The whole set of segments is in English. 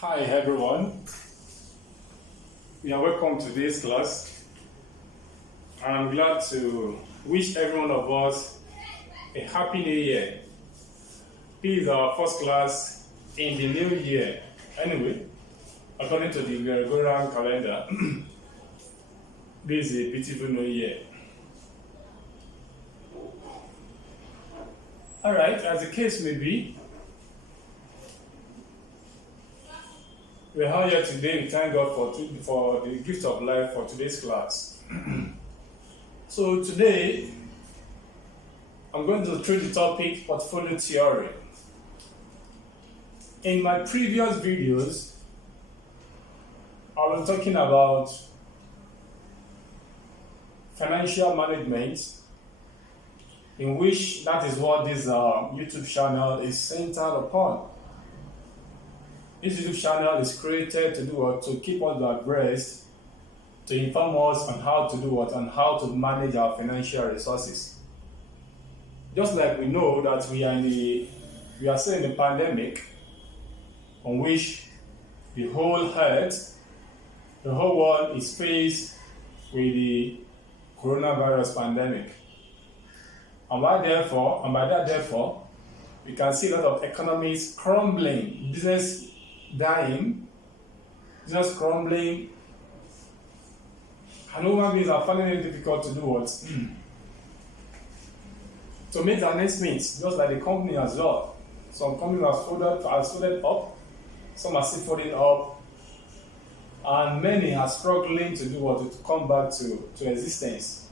Hi everyone, you are welcome to this class. I'm glad to wish every one of us a happy new year. This is our first class in the new year. Anyway, according to the Gregorian calendar, this is a beautiful new year. Alright, as the case may be, we are here today. We thank God for the gift of life for today's class. So today, I'm going to treat the topic portfolio theory. In my previous videos, I was talking about financial management, in which that is what this YouTube channel is centered upon. This YouTube channel is created to do what? To keep us abreast, to inform us on how to do what and how to manage our financial resources. Just like we know that we are still in the pandemic, on which the whole earth, the whole world is faced with the coronavirus pandemic. And by that therefore, we can see a lot of economies crumbling, business dying, business crumbling, and human beings are finding it difficult to do what? To make their next meet, just like the company as well. Some companies are folded up, some are still folding up, and many are struggling to do what? To come back to existence.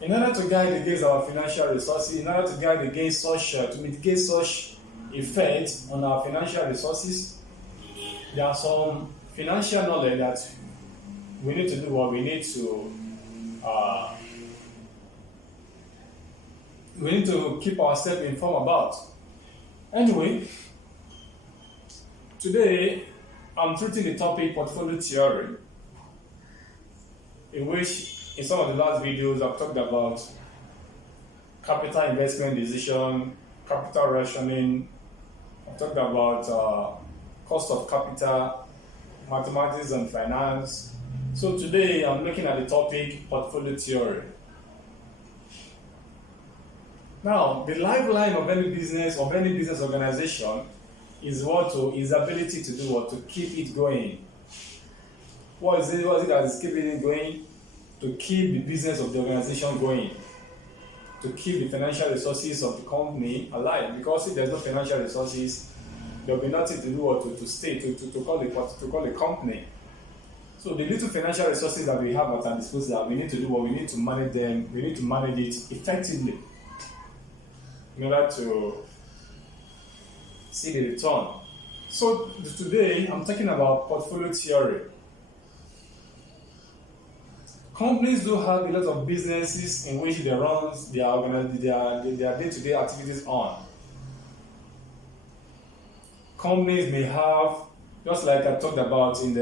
In order to guide against our financial resources, in order to guide against to mitigate such effect on our financial resources, there are some financial knowledge that we need to do what we need to keep ourselves informed about. Anyway, today I'm treating the topic portfolio theory, in which in some of the last videos I've talked about capital investment decision, capital rationing. I talked about cost of capital, mathematics and finance. So today I'm looking at the topic portfolio theory. Now, the lifeline of any business organization is ability to do what? To keep it going. What is it that is keeping it going? To keep the business of the organization going. To keep the financial resources of the company alive, because if there's no financial resources, there'll be nothing to do or to call the company. So the little financial resources that we have at our disposal, we need to do what we need to manage them. We need to manage it effectively in order to see the return. So today I'm talking about portfolio theory. Companies do have a lot of businesses in which they run their day-to-day activities on. Companies may have, just like I talked about in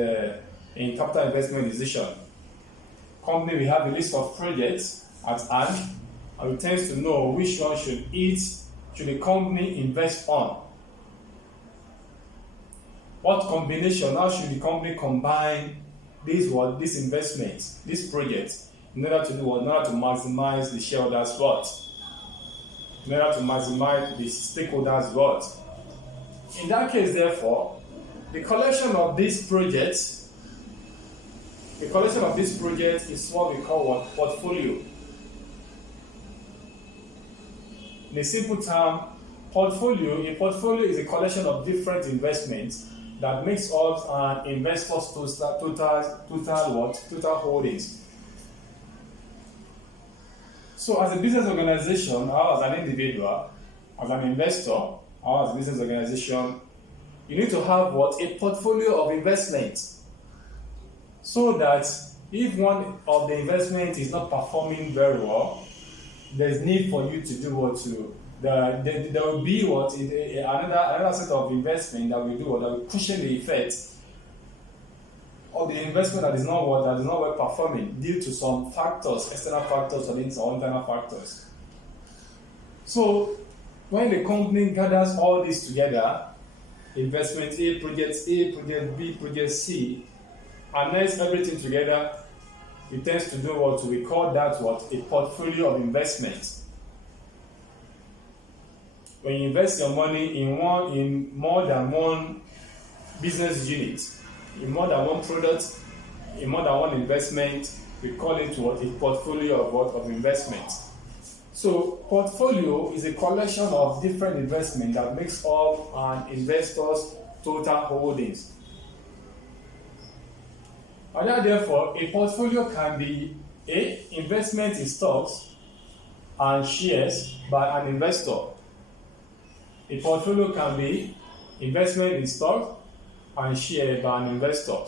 capital investment decision, company will have a list of projects at hand, and we tend to know which one should the company invest on. What combination? How should the company combine this investment, this project, in order to do what? In order to maximize the shareholders' wealth, in order to maximize the stakeholders' wealth. In that case, therefore, the collection of these projects is what we call what? Portfolio. In a simple term, a portfolio is a collection of different investments that makes up an investor's total holdings. So as a business organization, or as an individual, as an investor, or as a business organization, you need to have a portfolio of investments, so that if one of the investments is not performing very well, there's need for you to do there will be another set of investment that will cushion the effect of the investment that is not well performing due to some factors, external factors or internal factors. So when the company gathers all this together, investment A, project B, project C, and nets everything together, it tends to do what we call that a portfolio of investment. When you invest your money in more than one business unit, in more than one product, in more than one investment, we call it a portfolio of investment. So portfolio is a collection of different investments that makes up an investor's total holdings. And therefore, a portfolio can be investment in stocks and shares by an investor. A portfolio can be investment in stock and share by an investor.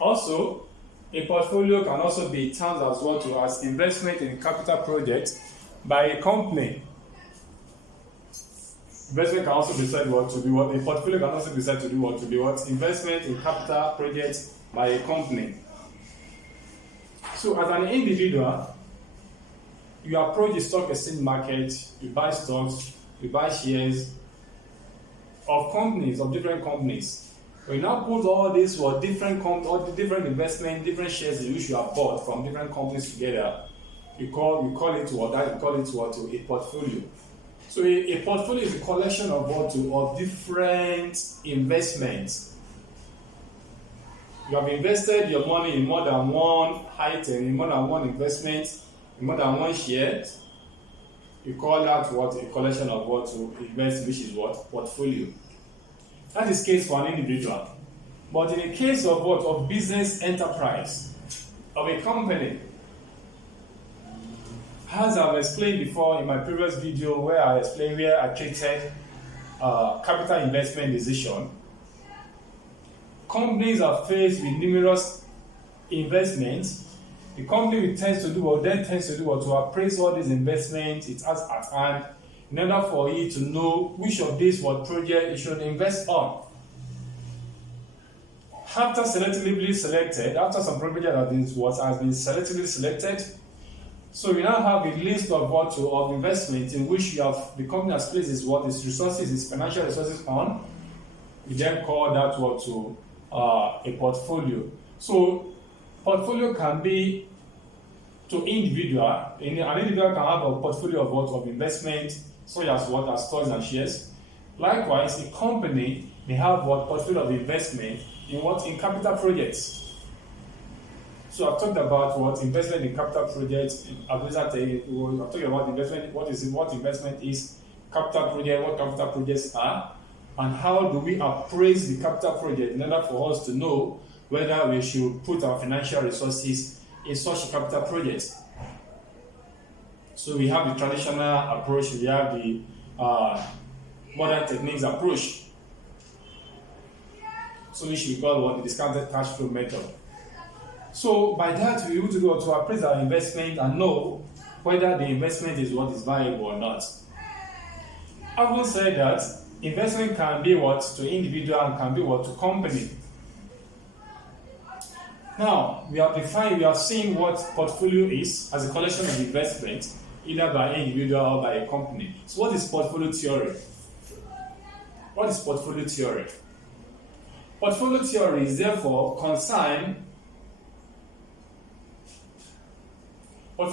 Also, a portfolio can also be termed as well as investment in capital projects by a company. Investment can also be said a portfolio can also be said to be investment in capital projects by a company. So as an individual, you approach the stock exchange market, you buy stocks, you buy shares of different companies. When you now put all these different investment, different shares in which you have bought from different companies together, you call it a portfolio. So a portfolio is a collection of different investments. You have invested your money in more than one item, in more than one investment, in more than one share. You call that a collection of to invest, which is portfolio. That is the case for an individual. But in the case of business enterprise, of a company, as I've explained before in my previous video where I treated capital investment decision, companies are faced with numerous investments. The company tends to to appraise all these investments it has at hand in order for you to know which of these project you should invest on. After some project has been selectively selected, so we now have a list of investments in which the company has placed its financial resources on. We then call that a portfolio. So portfolio can be to individual. An individual can have a portfolio of investment, such as stocks and shares. Likewise, a company may have portfolio of investment in capital projects. So I've talked about investment in capital projects. I've talked about investment. What investment is, capital project, what capital projects are, and how do we appraise the capital project in order for us to know whether we should put our financial resources in such a capital project. So we have the traditional approach, we have the modern techniques approach. So which we call the discounted cash flow method. So by that we're able to go to appraise our investment and know whether the investment is viable or not. Having said that, investment can be to individual and can be to company. Now, we have seen what portfolio is as a collection of investment, either by an individual or by a company. So what is portfolio theory? What is portfolio theory? Portfolio theory is therefore concerned with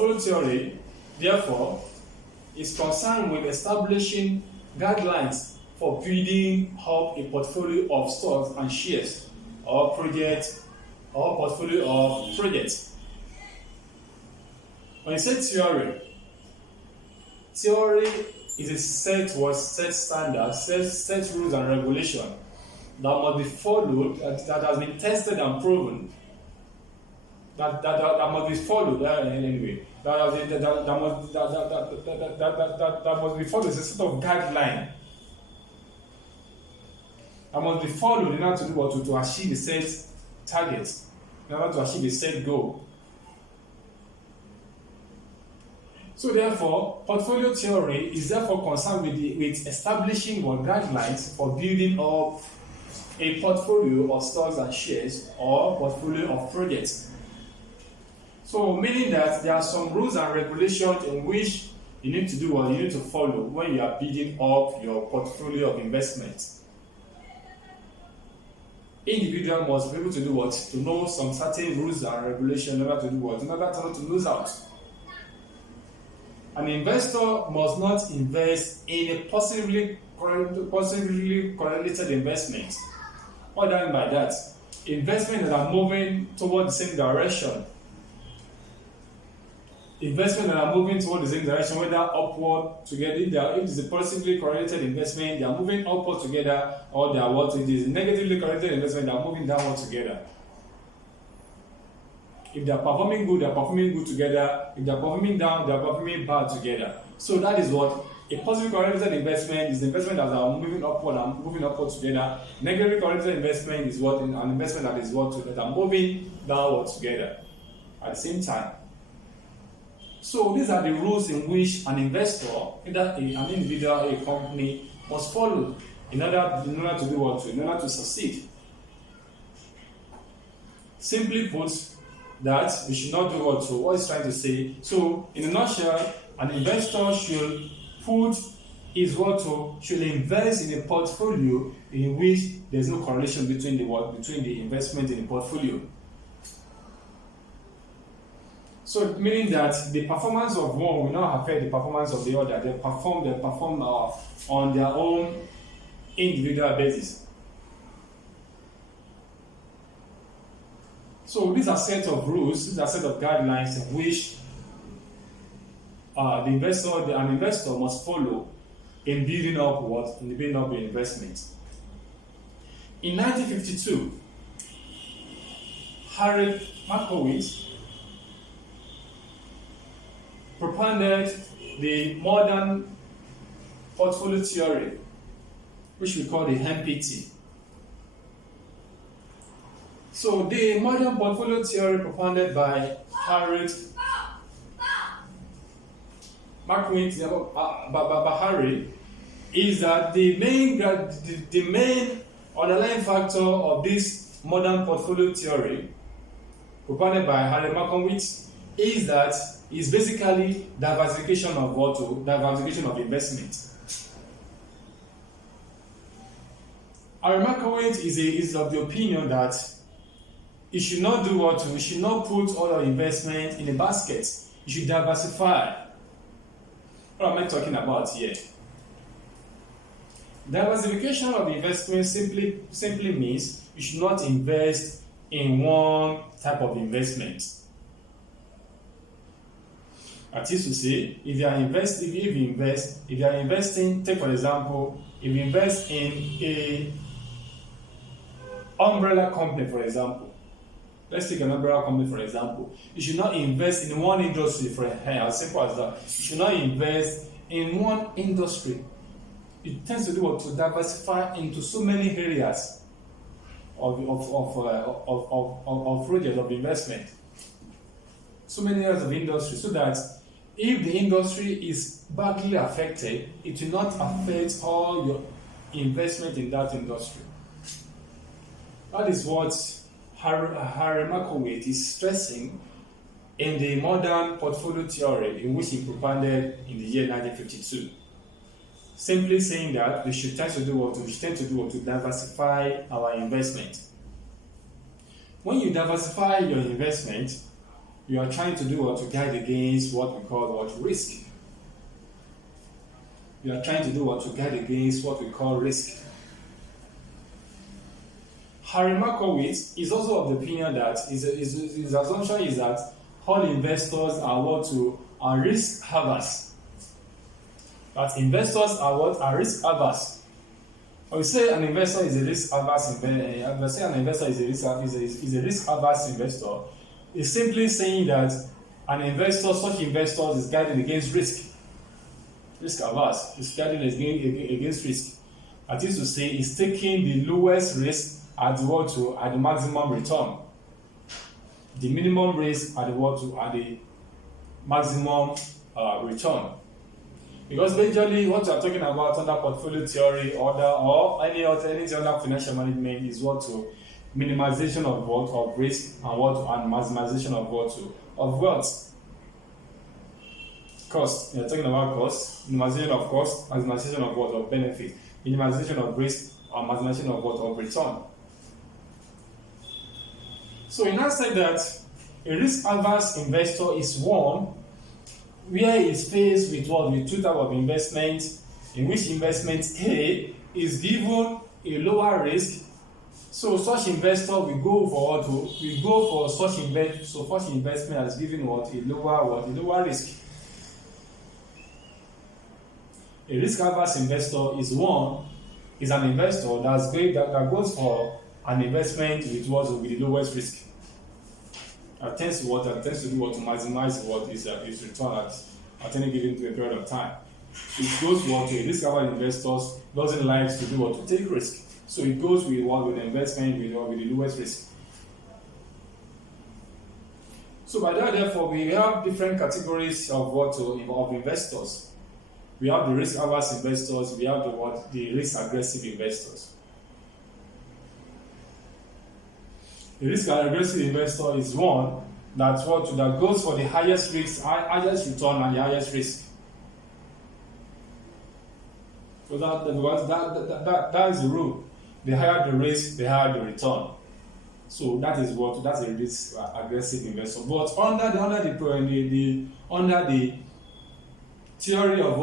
establishing guidelines for building up a portfolio of stocks and shares or projects or portfolio of projects. When you say theory is a set standards, set rules and regulations that must be followed, that has been tested and proven, that must be followed anyway. That must be followed as a sort of guideline. That must be followed in order to achieve the set targets, in order to achieve the set goal. So therefore, portfolio theory is therefore concerned with establishing guidelines for building up a portfolio of stocks and shares or portfolio of projects. So meaning that there are some rules and regulations in which you need to do what you need to follow when you are building up your portfolio of investments. Individual must be able to do what? To know some certain rules and regulations in order to do what? In order not to lose out. An investor must not invest in a positively correlated investment. What do I mean by that? Investments that are moving toward the same direction. Investments that are moving toward the same direction, whether upward together, if it's a positively correlated investment, they are moving upward together, or they are what it is negatively correlated investment, they are moving downward together. If they are performing good, they are performing good together. If they are performing down, they are performing bad together. So that is what a positively correlated investment is. The investment that are moving upward and moving upward together. Negatively correlated investment is what an investment that is what that are moving downward together at the same time. So these are the rules in which an investor, either an individual or a company, must follow in order to do what? In order to succeed. Simply put, that we should not do what? So what is trying to say? So in a nutshell, an investor should should invest in a portfolio in which there is no correlation between the investment in the portfolio. So meaning that the performance of one will not affect the performance of the other. They perform on their own individual basis. So these are set of rules, these are set of guidelines in which an investor must follow in building up the investment. In 1952, Harold Markowitz propounded the modern portfolio theory, which we call the MPT. So the modern portfolio theory propounded by Harold Markowitz is that the main underlying factor of this modern portfolio theory propounded by Harold Markowitz is basically diversification of investment. Harold Markowitz is of the opinion that you should not do you should not put all your investment in a basket. You should diversify. What am I talking about here? Diversification of investment simply means you should not invest in one type of investment. That is to say, if you are investing, take for example, if you invest in a umbrella company, for example. Let's take an umbrella company, for example. You should not invest in one industry as simple as that. You should not invest in one industry. It tends to to diversify into so many areas of project of investment. So many areas of industry, so that if the industry is badly affected, it will not affect all your investment in that industry. That is what Harold Markowitz is stressing in the modern portfolio theory in which he propounded in the year 1952. Simply saying that we should tend to to diversify our investment. When you diversify your investment, you are trying to to guide against what we call risk. You are trying to to guide against what we call risk. Harold Markowitz is also of the opinion that his assumption is that all investors are risk averse. That investors are risk averse. When we say an investor is a risk averse investor, it's simply saying that such investor is guiding against risk. Risk averse is guiding against risk. That is to say, it's taking the lowest risk at the maximum return. The minimum risk at the maximum return. Because majorly what we are talking about under portfolio theory or any other financial management is minimization of risk and maximization of wealth. Cost. You're talking about cost. Minimization of cost, maximization of what? Of benefit. Minimization of risk, or maximization of what? Of return. So in that sense that a risk-averse investor is one where he is faced with what? With two types of investments, in which investment A is given a lower risk. So such investor will go for what? We go for such investment as giving what? A lower risk. A risk-averse investor is an investor that goes for an investment with the lowest risk. That tends to to maximize what is return at any given period of time. It goes what a risk-averse investors doesn't like to do to take risk. So it goes with the investment with the lowest risk. So by that, therefore, we have different categories of investors. We have the risk-averse investors. We have the risk-aggressive investors. The risk-aggressive investor is one that goes for the highest risk, highest return, and the highest risk. So that is the rule. The higher the risk, the higher the return. So that's a risk-aggressive investor. But under the theory of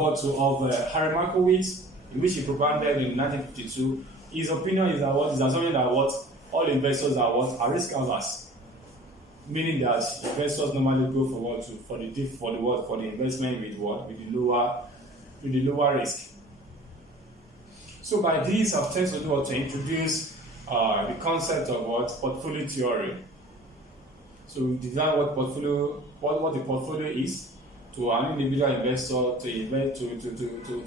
Harry Markowitz, in which he propounded in 1952, his opinion is that all investors are risk averse, meaning that investors normally go for the investment with the lower risk. So by this, I've tended to introduce the concept of portfolio theory. So we define what the portfolio is to an individual investor, to invest to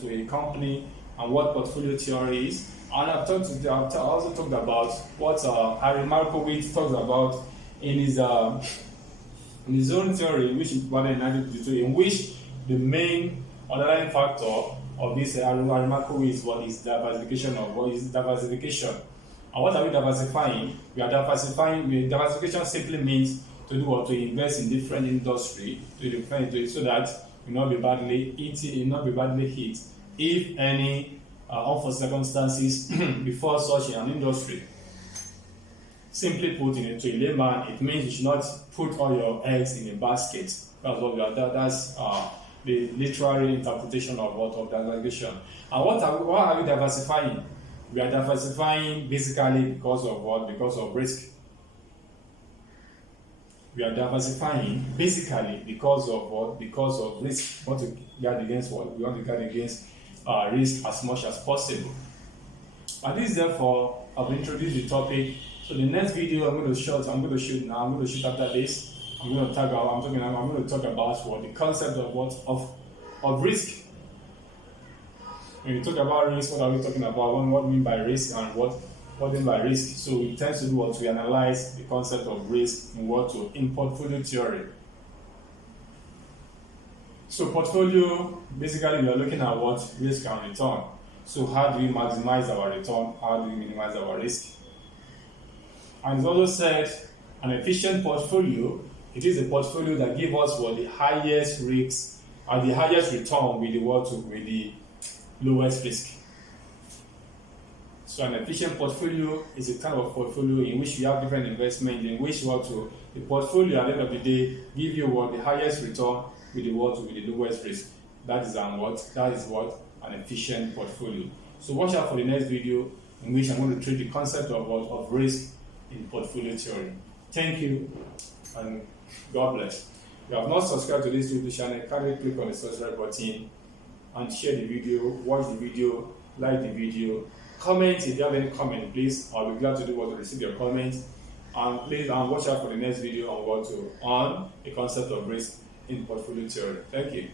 a company, and what portfolio theory is. And I've also talked about what Harry Markowitz talks about in his own theory, which is provided in 1952, in which the main underlying factor of this Harry Markowitz is diversification. And what are we diversifying? We are diversifying. Diversification simply means to invest in different industry so that you not be badly hit if any unforeseen circumstances before such an industry. Simply put, into a layman, it means you should not put all your eggs in a basket. That's what we are. That's the literary interpretation of diversification. And what are we diversifying? We are diversifying basically because of what? Because of risk. We are diversifying basically because of what? Because of risk. We want to guard against what? We want to guard against risk as much as possible. And this, therefore, I've introduced the topic. So the next video I'm going to shoot after this. I'm going to talk about what? The concept of risk. When you talk about risk, what are we talking about? What we mean by risk and what mean by risk? So we tend to do we analyze the concept of risk in portfolio theory. So portfolio, basically we are looking at risk and return. So how do we maximize our return? How do we minimize our risk? And it's also said an efficient portfolio, it is a portfolio that gives us the highest risk and the highest return with the lowest risk. So an efficient portfolio is a kind of portfolio in which you have different investments, in which the portfolio at the end of the day give you the highest return with the lowest risk. That is an efficient portfolio. So watch out for the next video in which I'm going to treat the concept of risk in portfolio theory. Thank you and God bless. If you have not subscribed to this YouTube channel, kindly click on the subscribe button and share the video, watch the video, like the video, comment if you have any comment, please. I'll be glad to receive your comments. And please watch out for the next video on the concept of risk in portfolio theory. Thank you.